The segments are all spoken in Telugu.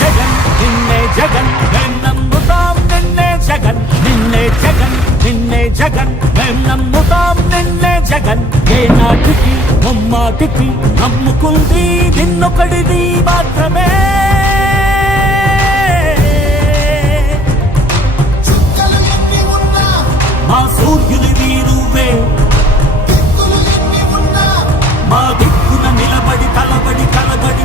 జగన్ నిన్నే జగన్ మేం నమ్ముతాం నిన్నే జగన్ నిన్నే జగన్ నిన్నే జగన్ మేం నమ్ముతాం నిన్నే జగన్. ఏ నాటికి ముమ్మాటికి నమ్ముకుంది నిన్నొకడిది మాత్రమే. మా వీరువే మా దిక్కున నిలబడి తలబడి కలబడి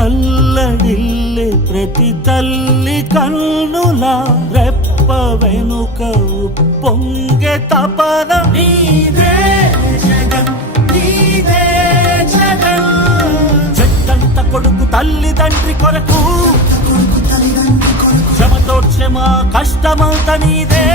కల్లడిల్లే ప్రతి తల్లి కన్నుల రెప్ప వెనుక పొంగె తపన. నీదే జగన్ నీదే జగన్. చెట్టంత కొడుకు తల్లి తండ్రి కొరకు. కొడుకు తల్లిదండ్రి కొడుకు క్షమతో క్షమ కష్టమంత నీదే.